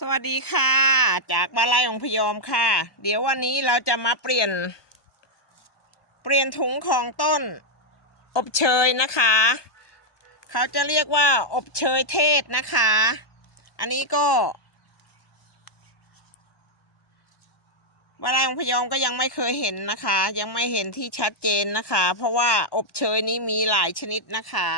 สวัสดีค่ะ จากบานไร่ของพยอมค่ะ เดี๋ยววันนี้เราจะมาเปลี่ยน เปลี่ยนถุงของต้น อบเชยนะคะ เขาจะเรียกว่าอบเชยเทศนะคะ อันนี้ก็บานไร่ของพยอมก็ยังไม่เคยเห็นนะคะ ยังไม่เห็นที่ชัดเจนนะคะ เพราะว่าอบเชยนี้มีหลายชนิดนะคะ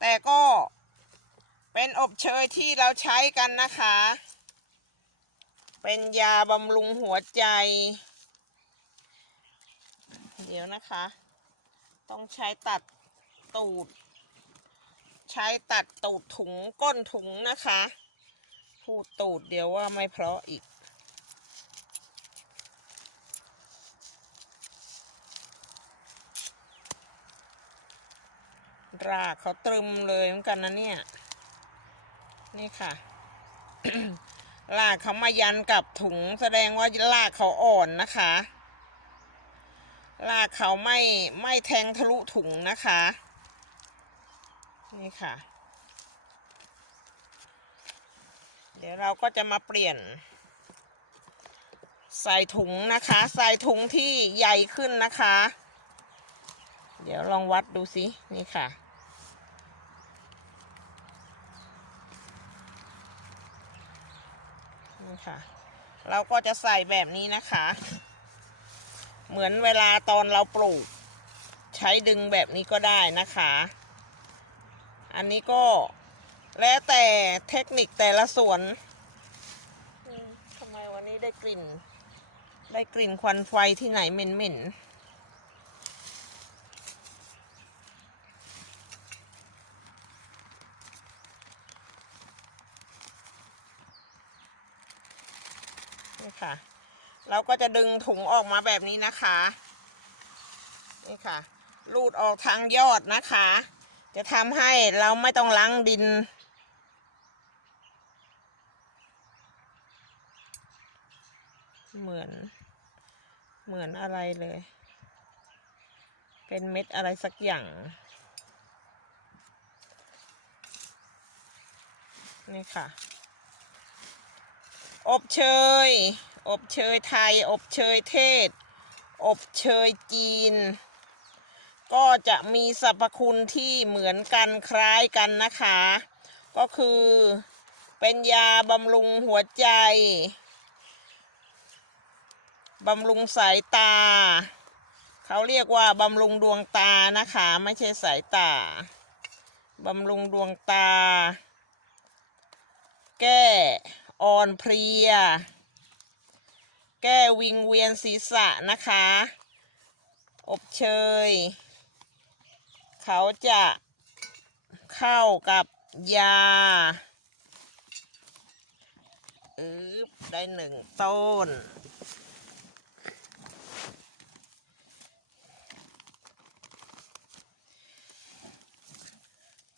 แต่ก็ เป็นอบเชยที่เราใช้กันนะคะ เป็นยาบำรุงหัวใจ เดี๋ยวนะคะ ต้องใช้ตัดตูด ใช้ตัดตูดถุงก้นถุงนะคะ พูดตูดเดี๋ยวว่าไม่เพราะอีกรากเขาตรึมเลยเหมือนกันนะเนี่ย นี่ค่ะ ลากเขามายันกับถุงแสดงว่าลากเขาอ่อนนะคะ ลากเขาไม่ไม่แทงทะลุถุงนะคะ นี่ค่ะ เดี๋ยวเราก็จะมาเปลี่ยน ใส่ถุงนะคะ ใส่ถุงที่ใหญ่ขึ้นนะคะ เดี๋ยวลองวัดดูสินี่ค่ะ นี่ค่ะ เราก็จะใส่แบบนี้นะคะ เหมือนเวลาตอนเราปลูก ใช้ดึงแบบนี้ก็ได้นะคะ อันนี้ก็แล้วแต่เทคนิคแต่ละส่วนอืมทำไมวันนี้ได้กลิ่น ได้กลิ่นควันไฟที่ไหนเหม็นๆ ค่ะ เราก็จะดึงถุงออกมาแบบนี้นะคะ นี่ค่ะ รูดออกทางยอดนะคะ จะทำให้เราไม่ต้องล้างดิน เหมือน เหมือนอะไรเลย เป็นเม็ดอะไรสักอย่าง นี่ค่ะ อบเชย อบเชยไทย อบเชยเทศ อบเชยจีน ก็จะมีสรรพคุณที่เหมือนกันคล้ายกันนะคะ ก็คือเป็นยาบำรุงหัวใจ บำรุงสายตา เขาเรียกว่าบำรุงดวงตานะคะ ไม่ใช่สายตา บำรุงดวงตา อ่อนเพลีย แก้วิงเวียนศีรษะนะคะ อบเชย เขาจะเข้ากับยาอึบได้หนึ่งต้น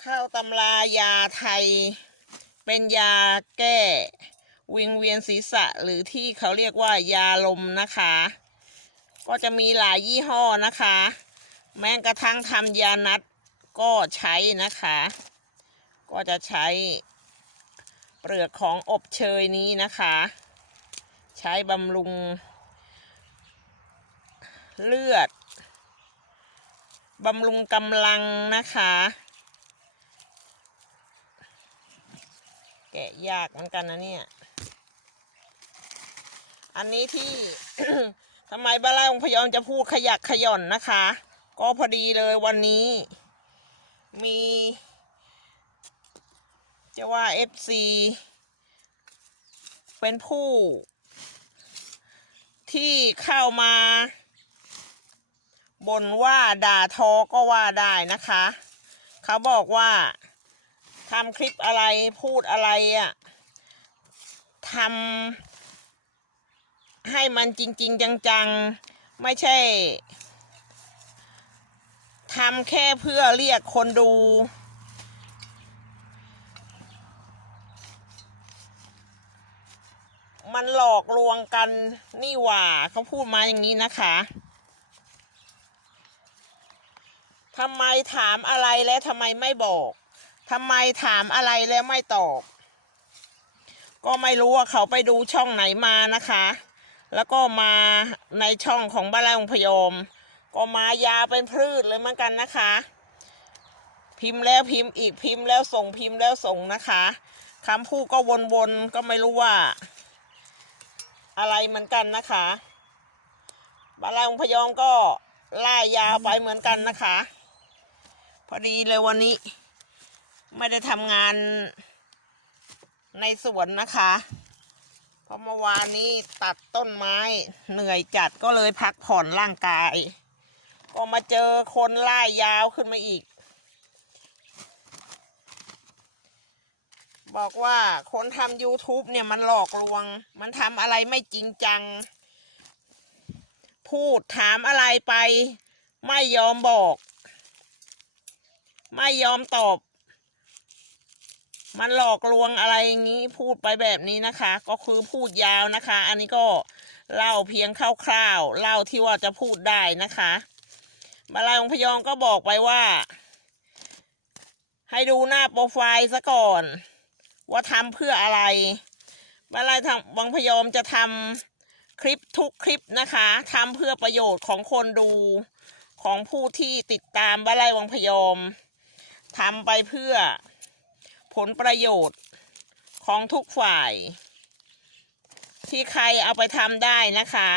เข้าตำรายาไทย เป็นยาแก้ วิงเวียนศีรษะหรือที่เขาเรียกว่ายาลมนะคะ ก็จะมีหลายยี่ห้อนะคะ แม้กระทั่งทำยานัดก็ใช้นะคะ ก็จะใช้เปลือกของอบเชยนี้นะคะ ใช้บำรุง เลือดบำรุงกำลังนะคะ แกะยากเหมือนกันนะเนี่ย อันนี้ที่ ทำไมบ้านไร่องพยอมจะพูดขยักขย่อนนะคะ ก็พอดีเลยวันนี้ มีจะว่า FC เป็นผู้ ที่เข้ามาบ่นว่าด่าทอก็ว่าได้นะคะ เขาบอกว่าทำคลิปอะไรพูดอะไรอะ่ะทำ ให้มันจริง ๆ จัง ๆ ไม่ใช่ทำแค่เพื่อเรียกคนดู มันหลอกลวงกันนี่หว่า เขาพูดมาอย่างนี้นะคะทำไมถามอะไรแล้วทำไมไม่บอกทำไมถามอะไรแล้วไม่ตอบ ก็ไม่รู้ว่าเขาไปดูช่องไหนมานะคะ แล้วก็มาในช่องของบ้านไร่องค์พยอม ก็มายาเป็นพืชเลยเหมือนกันนะคะ พิมพ์แล้วพิมพ์อีกพิมพ์แล้วส่งพิมพ์แล้วส่งนะคะคำพูดก็วนๆก็ไม่รู้ว่า อะไรเหมือนกันนะคะบ้านไร่องค์พยอมก็ล่ายาวไปเหมือนกันนะคะ พอดีเลยวันนี้ ไม่ได้ทำงานในสวนนะคะ ราะเมื่อวานนี้ตัดต้นไม้เหนื่อยจัดก็เลยพักผ่อนร่างกาย ก็มาเจอคนล่ายยาวขึ้นมาอีก บอกว่าคนทำ YouTube เนี่ยมันหลอกลวง มันทำอะไรไม่จริงจัง พูดถามอะไรไป ไม่ยอมบอก ไม่ยอมตอบ มันหลอกลวงอะไรอย่างนี้พูดไปแบบนี้นะคะ ก็คือพูดยาวนะคะ อันนี้ก็เล่าเพียงคร่าวๆเล่าที่ว่าจะพูดได้นะคะ มาลายองพยองก็บอกไปว่า ให้ดูหน้าโปรไฟล์ซะก่อน ว่าทำเพื่ออะไร มาลายทำวังพยอมจะทำคลิปทุกคลิปนะคะทำเพื่อประโยชน์ของคนดูของผู้ที่ติดตามบ้านไร่วังพยอมทำไปเพื่อ ผลประโยชน์ของทุกฝ่าย ที่ใครเอาไปทำได้นะคะ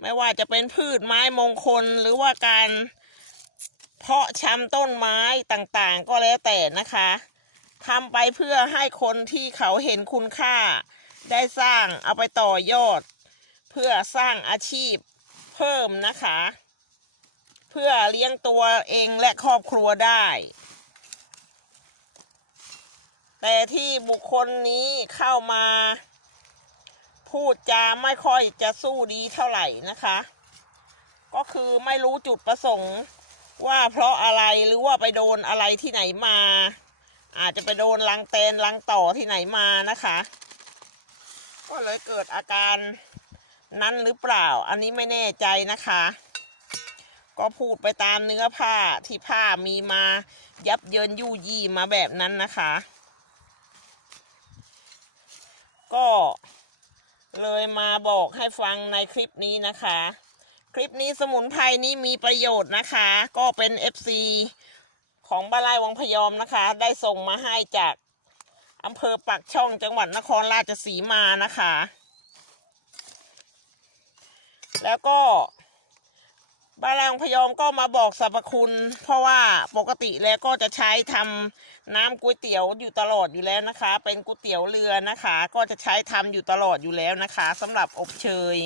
ไม่ว่าจะเป็นพืชไม้มงคลหรือว่าการเพาะชำต้นไม้ต่างๆ ก็แล้วแต่นะคะทำไปเพื่อให้คนที่เขาเห็นคุณค่า ได้สร้างเอาไปต่อยอด เพื่อสร้างอาชีพเพิ่มนะคะ เพื่อเลี้ยงตัวเองและครอบครัวได้ แต่ที่บุคคลนี้เข้ามา พูดจาไม่ค่อยจะสู้ดีเท่าไหร่นะคะ ก็คือไม่รู้จุดประสงค์ว่าเพราะอะไรหรือว่าไปโดนอะไรที่ไหนมา อาจจะไปโดนลังแตนลังต่อที่ไหนมานะคะ ก็เลยเกิดอาการนั้นหรือเปล่า อันนี้ไม่แน่ใจนะคะ ก็พูดไปตามเนื้อผ้าที่ผ้ามีมายับเยินยู่ยี่มาแบบนั้นนะคะ ก็เลยมาบอกให้ฟังในคลิปนี้นะคะ คลิปนี้สมุนไพรนี้มีประโยชน์นะคะ ก็เป็น FC ของบ้านไร่วังพยอมนะคะ ได้ส่งมาให้จากอำเภอปักช่องจังหวัดนครราชสีมานะคะ แล้วก็างพยอมก็มาบอกสรรพคุณ เพราะว่าปกติแล้วก็จะใช้ทำน้ำก๋วยเตี๋ยวอยู่ตลอดอยู่แล้วนะคะ เป็นก๋วยเตี๋ยวเรือนะคะ ก็จะใช้ทำอยู่ตลอดอยู่แล้วนะคะสำหรับอบเชย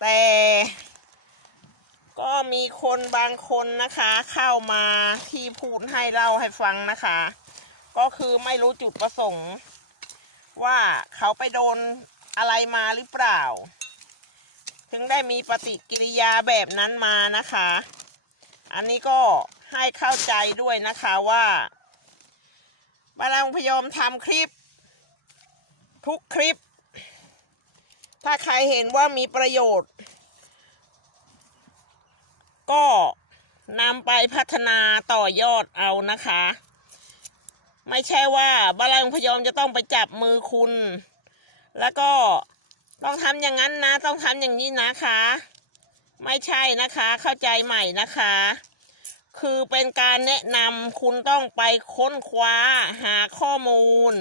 แต่ ก็มีคนบางคนนะคะ เข้ามาที่พูดให้เล่าให้ฟังนะคะ ก็คือไม่รู้จุดประสงค์ ว่าเขาไปโดนอะไรมาหรือเปล่า ถึงได้มีปฏิกิริยาแบบนั้นมานะคะ อันนี้ก็ให้เข้าใจด้วยนะคะว่าบาลังพยอมทำคลิป ทุกคลิป ถ้าใครเห็นว่ามีประโยชน์ ก็นำไปพัฒนาต่อยอดเอานะคะ ไม่ใช่ว่าบาลังพยอมจะต้องไปจับมือคุณ แล้วก็ ต้องทำอย่างนั้นนะ ต้องทำอย่างนี้นะคะ ไม่ใช่นะคะ เข้าใจใหม่นะคะ คือเป็นการแนะนำคุณต้องไปค้นคว้าหาข้อมูล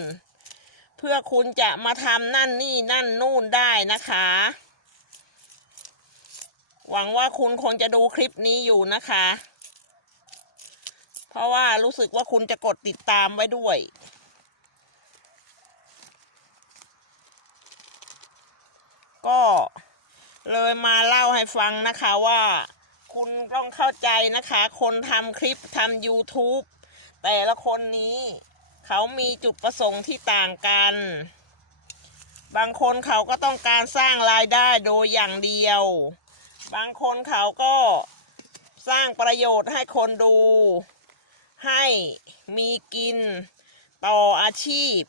เพื่อคุณจะมาทำนั่นนี่นั่นนู่นได้นะคะ หวังว่าคุณคงจะดูคลิปนี้อยู่นะคะ เพราะว่ารู้สึกว่าคุณจะกดติดตามไว้ด้วย ก็เลยมาเล่าให้ฟังนะคะว่าคุณต้องเข้าใจนะคะ คนทำคลิปทำ YouTube แต่ละคนนี้เขามีจุดประสงค์ที่ต่างกัน บางคนเขาก็ต้องการสร้างรายได้โดยอย่างเดียว บางคนเขาก็สร้างประโยชน์ให้คนดู ให้มีกินต่ออาชีพ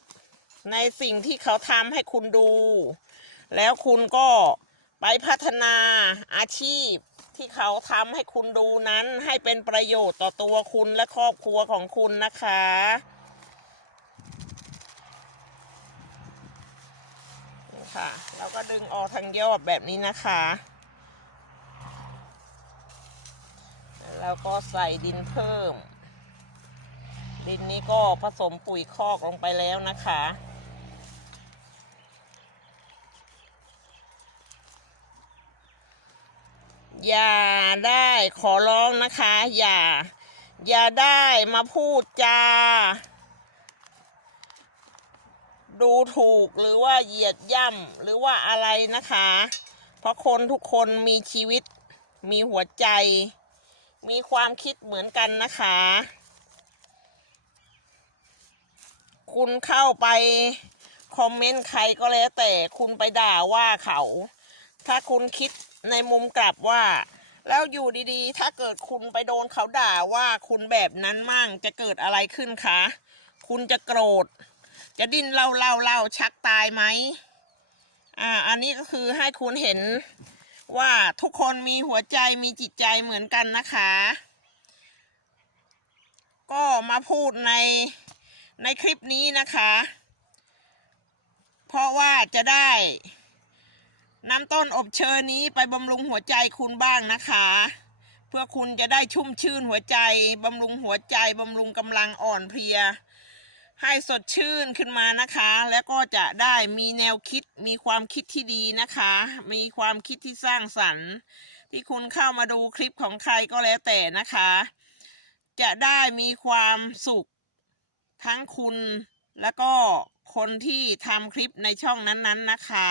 ในสิ่งที่เขาทำให้คุณดู แล้วคุณก็ไปพัฒนาอาชีพที่เขาทำให้คุณดูนั้นให้เป็นประโยชน์ต่อตัวคุณและครอบครัวของคุณนะคะค่ะ แล้วก็ดึงออกทางยอดแบบนี้นะคะ แล้วก็ใส่ดินเพิ่ม ดินนี้ก็ผสมปุ๋ยคอกลงไปแล้วนะคะ อย่าได้ขอร้องนะคะ อย่า อย่าได้มาพูดจาดูถูกหรือว่าเหยียดย่ำหรือว่าอะไรนะคะ เพราะคนทุกคนมีชีวิต มีหัวใจ มีความคิดเหมือนกันนะคะ คุณเข้าไปคอมเมนต์ใครก็แล้วแต่คุณไปด่าว่าเขา ถ้าคุณคิด ในมุมกลับว่า แล้วอยู่ดีๆ ถ้าเกิดคุณไปโดนเขาด่าว่าคุณแบบนั้นมั่งจะเกิดอะไรขึ้นคะ คุณจะโกรธ จะดิ้นเล่าเล่าเล่าชักตายไหมอ่าอันนี้ก็คือให้คุณเห็นว่าทุกคนมีหัวใจมีจิตใจเหมือนกันนะคะ ก็มาพูดในในคลิปนี้นะคะ เพราะว่าจะได้ น้ำต้นอบเชยนี้ไปบำรุงหัวใจคุณบ้างนะคะ เพื่อคุณจะได้ชุ่มชื่นหัวใจบำรุงหัวใจบำรุงกำลังอ่อนเพลีย ให้สดชื่นขึ้นมานะคะ แล้วก็จะได้มีแนวคิดมีความคิดที่ดีนะคะ มีความคิดที่สร้างสรรค์ ที่คุณเข้ามาดูคลิปของใครก็แล้วแต่นะคะ จะได้มีความสุขทั้งคุณแล้วก็คนที่ทำคลิปในช่องนั้นๆนะคะ